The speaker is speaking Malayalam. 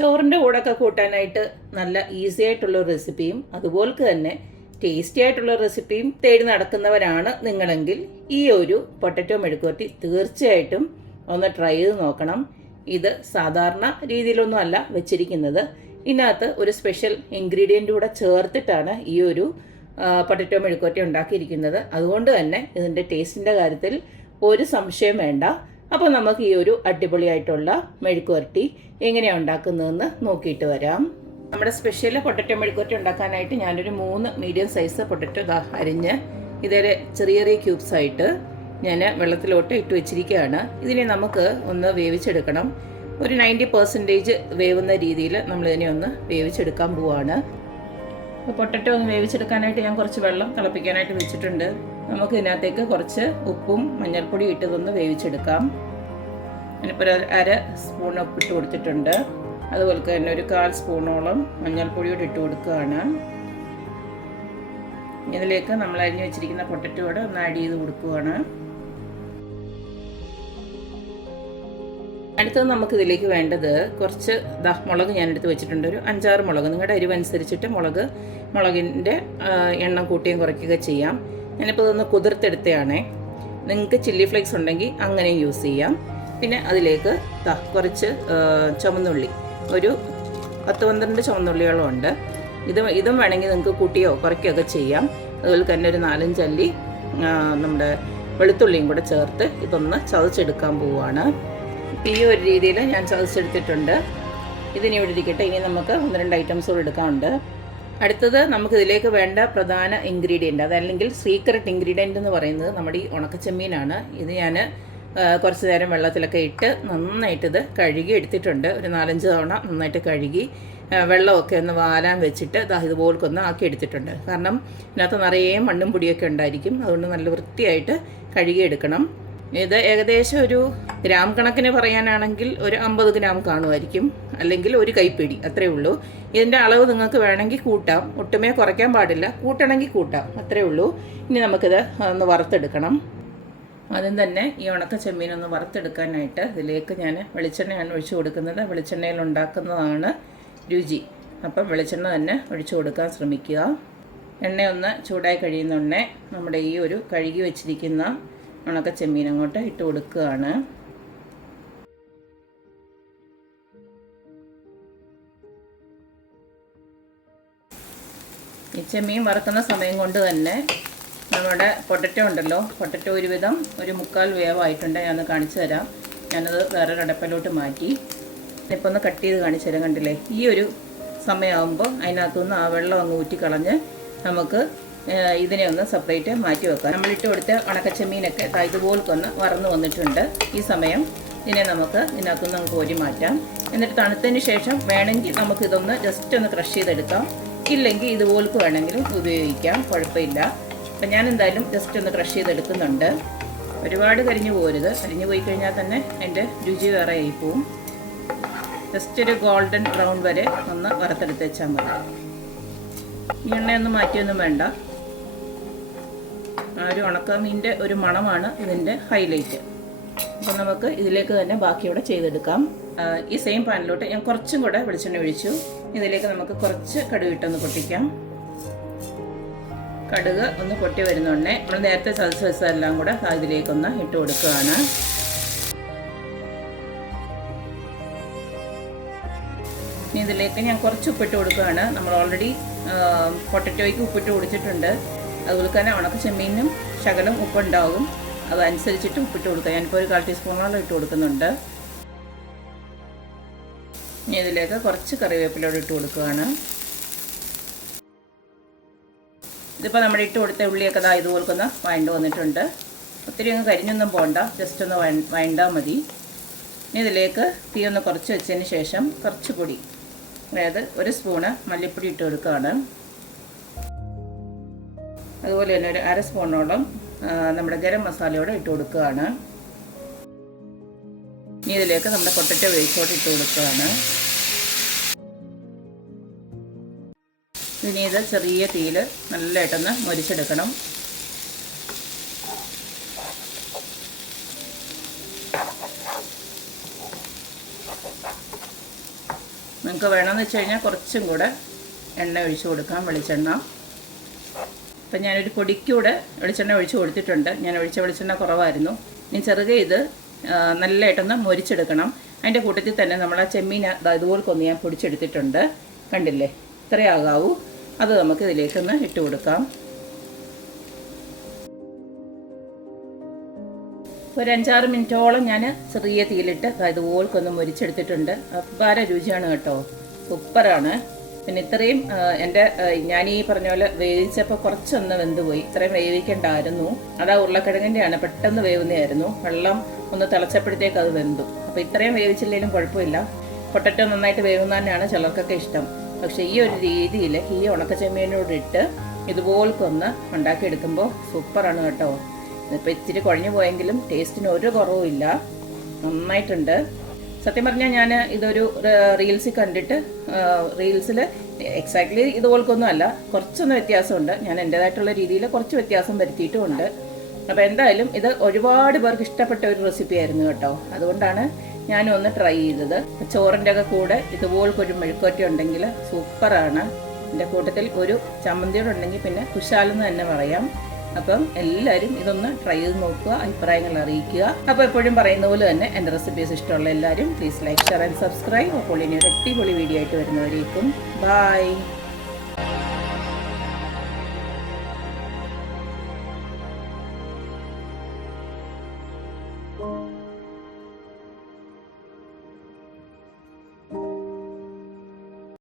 ചോറിൻ്റെ കൂടെയൊക്കെ കൂട്ടാനായിട്ട് നല്ല ഈസി ആയിട്ടുള്ള റെസിപ്പിയും അതുപോലെ തന്നെ ടേസ്റ്റി ആയിട്ടുള്ള റെസിപ്പിയും തേടി നടക്കുന്നവരാണ് നിങ്ങളെങ്കിൽ ഈ ഒരു പൊട്ടറ്റോ മെഴുക്കുവരട്ടി തീർച്ചയായിട്ടും ഒന്ന് ട്രൈ ചെയ്ത് നോക്കണം. ഇത് സാധാരണ രീതിയിലൊന്നും അല്ല വെച്ചിരിക്കുന്നത്. ഇതിനകത്ത് ഒരു സ്പെഷ്യൽ ഇൻഗ്രീഡിയൻ്റ് കൂടെ ചേർത്തിട്ടാണ് ഈ ഒരു പൊട്ടറ്റോ മെഴുക്കുവരട്ടി ഉണ്ടാക്കിയിരിക്കുന്നത്. അതുകൊണ്ട് തന്നെ ഇതിൻ്റെ ടേസ്റ്റിൻ്റെ കാര്യത്തിൽ ഒരു സംശയം വേണ്ട. അപ്പോൾ നമുക്ക് ഈ ഒരു അടിപൊളിയായിട്ടുള്ള മെഴുക്കുവരട്ടി എങ്ങനെയാണ് ഉണ്ടാക്കുന്നതെന്ന് നോക്കിയിട്ട് വരാം. നമ്മുടെ സ്പെഷ്യൽ പൊട്ടറ്റോ മെഴുക്കുവരട്ടി ഉണ്ടാക്കാനായിട്ട് ഞാനൊരു 3 മീഡിയം സൈസ് പൊട്ടറ്റോ അരിഞ്ഞ് ഇതേ ചെറിയ ചെറിയ ക്യൂബ്സ് ആയിട്ട് ഞാൻ വെള്ളത്തിലോട്ട് ഇട്ട് വെച്ചിരിക്കുകയാണ്. ഇതിനെ നമുക്ക് ഒന്ന് വേവിച്ചെടുക്കണം. ഒരു 90% വേവുന്ന രീതിയിൽ നമ്മളിതിനെ ഒന്ന് വേവിച്ചെടുക്കാൻ പോവാണ്. അപ്പോൾ പൊട്ടറ്റോ ഒന്ന് വേവിച്ചെടുക്കാനായിട്ട് ഞാൻ കുറച്ച് വെള്ളം തിളപ്പിക്കാനായിട്ട് വെച്ചിട്ടുണ്ട്. നമുക്ക് ഇതിനകത്തേക്ക് കുറച്ച് ഉപ്പും മഞ്ഞൾപ്പൊടി ഇട്ടതൊന്ന് വേവിച്ചെടുക്കാം. ഞാനിപ്പോൾ ഒരു 1/2 സ്പൂൺ ഉപ്പിട്ട് കൊടുത്തിട്ടുണ്ട്. അതുപോലെ തന്നെ ഒരു 1/4 സ്പൂണോളം മഞ്ഞൾപ്പൊടിയോട് ഇട്ട് കൊടുക്കുകയാണ്. ഇതിലേക്ക് നമ്മൾ അരിഞ്ഞു വെച്ചിരിക്കുന്ന പൊട്ടറ്റോട് ഒന്ന് ആഡ് ചെയ്ത് കൊടുക്കുകയാണ്. അടുത്തത് നമുക്കിതിലേക്ക് വേണ്ടത് കുറച്ച് മുളക് ഞാനെടുത്ത് വെച്ചിട്ടുണ്ട്. ഒരു 5-6 മുളക്, നിങ്ങളുടെ എരിവനുസരിച്ചിട്ട് മുളകിൻ്റെ എണ്ണം കൂട്ടുകയും കുറയ്ക്കുകയൊക്കെ ചെയ്യാം. ഞാനിപ്പോൾ ഇതൊന്ന് കുതിർത്തെടുത്തതാണേ. നിങ്ങൾക്ക് ചില്ലി ഫ്ലേക്സ് ഉണ്ടെങ്കിൽ അങ്ങനെയും യൂസ് ചെയ്യാം. പിന്നെ അതിലേക്ക് കുറച്ച് ചുവന്നുള്ളി, ഒരു 10-12 ചുവന്നുള്ളിയോളം ഉണ്ട്. ഇതും വേണമെങ്കിൽ നിങ്ങൾക്ക് കൂട്ടിയോ കുറയ്ക്കുകയൊക്കെ ചെയ്യാം. അതുപോലെ തന്നെ ഒരു 4-5 അല്ലി നമ്മുടെ വെളുത്തുള്ളിയും കൂടെ ചേർത്ത് ഇതൊന്ന് ചതച്ചെടുക്കാൻ പോവുകയാണ്. ഈ ഒരു രീതിയിൽ ഞാൻ ചതച്ചെടുത്തിട്ടുണ്ട്. ഇതിനി ഇവിടെ ഇരിക്കട്ടെ. ഇനി നമുക്ക് 1-2 ഐറ്റംസ് കൂടെ എടുക്കാനുണ്ട്. അടുത്തത് നമുക്കിതിലേക്ക് വേണ്ട പ്രധാന ഇൻഗ്രീഡിയൻറ്റ്, അതല്ലെങ്കിൽ സീക്രട്ട് ഇൻഗ്രീഡിയൻ്റ് എന്ന് പറയുന്നത് നമ്മുടെ ഈ ഉണക്കച്ചെമ്മീനാണ്. ഇത് ഞാൻ കുറച്ച് നേരം വെള്ളത്തിലൊക്കെ ഇട്ട് നന്നായിട്ടിത് കഴുകി എടുത്തിട്ടുണ്ട്. ഒരു 4-5 തവണ നന്നായിട്ട് കഴുകി വെള്ളമൊക്കെ ഒന്ന് വാലാൻ വെച്ചിട്ട് ഇതുപോലൊക്കെ ആക്കി എടുത്തിട്ടുണ്ട്. കാരണം ഇതിനകത്ത് നിറയെ മണ്ണും പൊടിയൊക്കെ ഉണ്ടായിരിക്കും. അതുകൊണ്ട് നല്ല വൃത്തിയായിട്ട് കഴുകിയെടുക്കണം. ഇത് ഏകദേശം ഒരു ഗ്രാം കണക്കിന് പറയാനാണെങ്കിൽ ഒരു 50 ഗ്രാം കാണുമായിരിക്കും, അല്ലെങ്കിൽ ഒരു കൈപ്പിടി, അത്രയേ ഉള്ളൂ. ഇതിൻ്റെ അളവ് നിങ്ങൾക്ക് വേണമെങ്കിൽ കൂട്ടാം, ഒട്ടുമേ കുറയ്ക്കാൻ പാടില്ല. കൂട്ടണമെങ്കിൽ കൂട്ടാം, അത്രയേ ഉള്ളൂ. ഇനി നമുക്കിത് ഒന്ന് വറുത്തെടുക്കണം. ആദ്യം തന്നെ ഈ ഉണക്ക ചെമ്മീനൊന്ന് വറുത്തെടുക്കാനായിട്ട് ഇതിലേക്ക് ഞാൻ വെളിച്ചെണ്ണയാണ് ഒഴിച്ചു കൊടുക്കുന്നത്. വെളിച്ചെണ്ണയിൽ ഉണ്ടാക്കുന്നതാണ് രുചി. അപ്പം വെളിച്ചെണ്ണ തന്നെ ഒഴിച്ചു കൊടുക്കാൻ ശ്രമിക്കുക. എണ്ണയൊന്ന് ചൂടായി കഴിയുന്നുണ്ടേ നമ്മുടെ ഈ ഒരു കഴുകി വെച്ചിരിക്കുന്ന ഉണക്ക ചെമ്മീൻ അങ്ങോട്ട് ഇട്ട് കൊടുക്കുകയാണ്. ഈ ചെമ്മീൻ വറുക്കുന്ന സമയം കൊണ്ട് തന്നെ നമ്മുടെ പൊട്ടറ്റോ ഉണ്ടല്ലോ, പൊട്ടറ്റോ ഒരുവിധം ഒരു 1/4 വേവായിട്ടുണ്ട്. ഞാനൊന്ന് കാണിച്ചു തരാം. ഞാനത് വേറൊരു അടപ്പിലോട്ട് മാറ്റി ഇപ്പോൾ ഒന്ന് കട്ട് ചെയ്ത് കാണിച്ചു തരാം. കണ്ടില്ലേ, ഈ ഒരു സമയമാകുമ്പോൾ അതിനകത്തുനിന്ന് ആ വെള്ളം അങ്ങ് ഊറ്റിക്കളഞ്ഞ് നമുക്ക് ഇതിനെ ഒന്ന് സെപ്പറേറ്റ് മാറ്റി വെക്കാം. നമ്മളിട്ട് കൊടുത്ത ഉണക്കച്ചെമ്മീനൊക്കെ ഇതുപോലൊക്കെ ഒന്ന് വറന്ന് വന്നിട്ടുണ്ട്. ഈ സമയം ഇതിനെ നമുക്ക് ഇതിനകത്തുനിന്ന് അങ്ങ് കോരി മാറ്റാം. എന്നിട്ട് തണുത്തതിന് ശേഷം വേണമെങ്കിൽ നമുക്കിതൊന്ന് ജസ്റ്റ് ഒന്ന് ക്രഷ് ചെയ്തെടുക്കാം. ഇല്ലെങ്കിൽ ഇതുപോലൊക്കെ വേണമെങ്കിലും ഉപയോഗിക്കാം, കുഴപ്പമില്ല. അപ്പം ഞാൻ എന്തായാലും ജസ്റ്റ് ഒന്ന് ക്രഷ് ചെയ്തെടുക്കുന്നുണ്ട്. ഒരുപാട് കരിഞ്ഞു പോരുത്. കരിഞ്ഞു പോയി കഴിഞ്ഞാൽ തന്നെ അതിൻ്റെ രുചി വേറെ ആയിപ്പോവും. ജസ്റ്റ് ഒരു ഗോൾഡൻ ബ്രൗൺ വരെ ഒന്ന് വറുത്തെടുത്ത് വെച്ചാൽ മതി. ഈ എണ്ണയൊന്നും മാറ്റിയൊന്നും വേണ്ട. ആ ഒരു ഉണക്കമീൻ്റെ ഒരു മണമാണ് ഇതിൻ്റെ ഹൈലൈറ്റ്. അപ്പം നമുക്ക് ഇതിലേക്ക് തന്നെ ബാക്കിയോടെ ചെയ്തെടുക്കാം. ഈ സെയിം പാനിലോട്ട് ഞാൻ കുറച്ചും കൂടെ വെളിച്ചെണ്ണ ഒഴിച്ചു. ഇതിലേക്ക് നമുക്ക് കുറച്ച് കടുക് ഇട്ടൊന്ന് പൊട്ടിക്കാം. കടുക് ഒന്ന് പൊട്ടി വരുന്നുണ്ടേ നമ്മൾ നേരത്തെ ചതച്ച് വെച്ചതെല്ലാം കൂടെ ഇതിലേക്കൊന്ന് ഇട്ട് കൊടുക്കുകയാണ്. ഇനി ഇതിലേക്ക് ഞാൻ കുറച്ച് ഉപ്പിട്ട് കൊടുക്കുകയാണ്. നമ്മൾ ഓൾറെഡി പൊട്ടറ്റോയ്ക്ക് ഉപ്പിട്ട് കൊടുത്തിട്ടുണ്ട്. അതുപോലെ തന്നെ ഉണക്ക ചെമ്മീനും ശകലം ഉപ്പുണ്ടാവും, അതനുസരിച്ചിട്ട് ഉപ്പിട്ട് കൊടുക്കുക. ഞാനിപ്പോൾ ഒരു 1/4 ടീസ്പൂണോളം ഇട്ട് കൊടുക്കുന്നുണ്ട്. ഇനി ഇതിലേക്ക് കുറച്ച് കറിവേപ്പിലോട് ഇട്ട് കൊടുക്കുകയാണ്. ഇതിപ്പോൾ നമ്മൾ ഇട്ട് കൊടുത്ത ഉള്ളിയൊക്കെ ഇതുപോലൊക്കെ വഴണ്ട് വന്നിട്ടുണ്ട്. ഒത്തിരി അങ്ങ് കരിഞ്ഞൊന്നും പോകണ്ട, ജസ്റ്റ് ഒന്ന് വഴണ്ടാൽ മതി. ഇനി ഇതിലേക്ക് തീ ഒന്ന് കുറച്ച് വെച്ചതിന് ശേഷം കുറച്ച് പൊടി, അതായത് 1 സ്പൂണ് മല്ലിപ്പൊടി ഇട്ട് കൊടുക്കുകയാണ്. അതുപോലെ തന്നെ ഒരു 1/2 സ്പൂണോളം നമ്മുടെ ഗരം മസാലയോടെ ഇട്ട് കൊടുക്കുകയാണ്. ഇനി ഇതിലേക്ക് നമ്മുടെ പൊട്ടറ്റോ വേവിച്ചോട്ട് ഇട്ട് കൊടുക്കുകയാണ്. ഇനി ഇത് ചെറിയ തീയിൽ നല്ലതായിട്ടൊന്ന് മൊരിച്ചെടുക്കണം. നിങ്ങൾക്ക് വേണമെന്ന് വെച്ച് കഴിഞ്ഞാൽ കുറച്ചും കൂടെ എണ്ണ ഒഴിച്ച് കൊടുക്കാം, വെളിച്ചെണ്ണ. അപ്പം ഞാനൊരു പൊടിക്കൂടെ വെളിച്ചെണ്ണ ഒഴിച്ച് കൊടുത്തിട്ടുണ്ട്. ഞാൻ ഒഴിച്ച വെളിച്ചെണ്ണ കുറവായിരുന്നു. ഇനി ചെറുകെ ഇത് നല്ലതായിട്ടൊന്ന് മൊരിച്ചെടുക്കണം. അതിൻ്റെ കൂട്ടത്തിൽ തന്നെ നമ്മൾ ആ ചെമ്മീൻ ഇതുപോലൊന്ന് ഞാൻ പൊടിച്ചെടുത്തിട്ടുണ്ട്. കണ്ടില്ലേ, ഇത്രയാകാവൂ. അത് നമുക്ക് ഇതിലേക്കൊന്ന് ഇട്ട് കൊടുക്കാം. ഒരു 5-6 മിനിറ്റോളം ഞാൻ ചെറിയ തീയിലിട്ട് ഇതുപോലൊന്ന് മൊരിച്ചെടുത്തിട്ടുണ്ട്. അപാര രുചിയാണ് കേട്ടോ, സൂപ്പറാണ്. പിന്നെ ഇത്രയും ഞാൻ ഈ പറഞ്ഞ പോലെ വേവിച്ചപ്പോൾ കുറച്ചൊന്ന് വെന്തുപോയി. ഇത്രയും വേവിക്കേണ്ടായിരുന്നു. അതാ ഉരുളക്കിഴങ്ങിൻ്റെയാണ്, പെട്ടെന്ന് വേവുന്നതായിരുന്നു. വെള്ളം ഒന്ന് തിളച്ചപ്പോഴത്തേക്ക് അത് വെന്തു. അപ്പോൾ ഇത്രയും വേവിച്ചില്ലെങ്കിലും കുഴപ്പമില്ല. പൊട്ടറ്റോ നന്നായിട്ട് വേവുന്ന തന്നെയാണ് ചിലർക്കൊക്കെ ഇഷ്ടം. പക്ഷേ ഈ ഒരു രീതിയിൽ ഈ ഉണക്കച്ചെമ്മീനോട് ഇട്ട് ഇതുപോലൊന്ന് ഉണ്ടാക്കിയെടുക്കുമ്പോൾ സൂപ്പറാണ് കേട്ടോ. ഇപ്പോൾ ഇച്ചിരി കുഴഞ്ഞു പോയെങ്കിലും ടേസ്റ്റിന് ഒരു കുറവുമില്ല, നന്നായിട്ടുണ്ട്. സത്യം പറഞ്ഞാൽ ഞാൻ ഇതൊരു റീൽസിൽ കണ്ടിട്ട്, റീൽസിൽ എക്സാക്ട്ലി ഇതുപോലൊന്നും അല്ല, കുറച്ചൊന്ന് വ്യത്യാസമുണ്ട്. ഞാൻ എൻ്റേതായിട്ടുള്ള രീതിയിൽ കുറച്ച് വ്യത്യാസം വരുത്തിയിട്ടുമുണ്ട്. അപ്പോൾ എന്തായാലും ഇത് ഒരുപാട് പേർക്ക് ഇഷ്ടപ്പെട്ട ഒരു റെസിപ്പി ആയിരുന്നു കേട്ടോ. അതുകൊണ്ടാണ് ഞാനും ഒന്ന് ട്രൈ ചെയ്തത്. ചോറിൻ്റെ ഒക്കെ കൂടെ ഇതുപോലൊരു മെഴുക്കുവരട്ടി ഉണ്ടെങ്കിൽ സൂപ്പറാണ്. എൻ്റെ കൂട്ടത്തിൽ ഒരു ചമ്മന്തിയോടെ ഉണ്ടെങ്കിൽ പിന്നെ കുശാലെന്ന് തന്നെ പറയാം. അപ്പം എല്ലാവരും ഇതൊന്ന് ട്രൈ ചെയ്ത് നോക്കുക, അഭിപ്രായങ്ങൾ അറിയിക്കുക. അപ്പോൾ എപ്പോഴും പറയുന്ന പോലെ തന്നെ എൻ്റെ റെസിപ്പീസ് ഇഷ്ടമുള്ള എല്ലാവരും please like, share and subscribe. അപ്പോൾ ഇനി ഒരു അടിപൊളി വീഡിയോ ആയിട്ട് വരുന്നവരേക്കും ബൈ.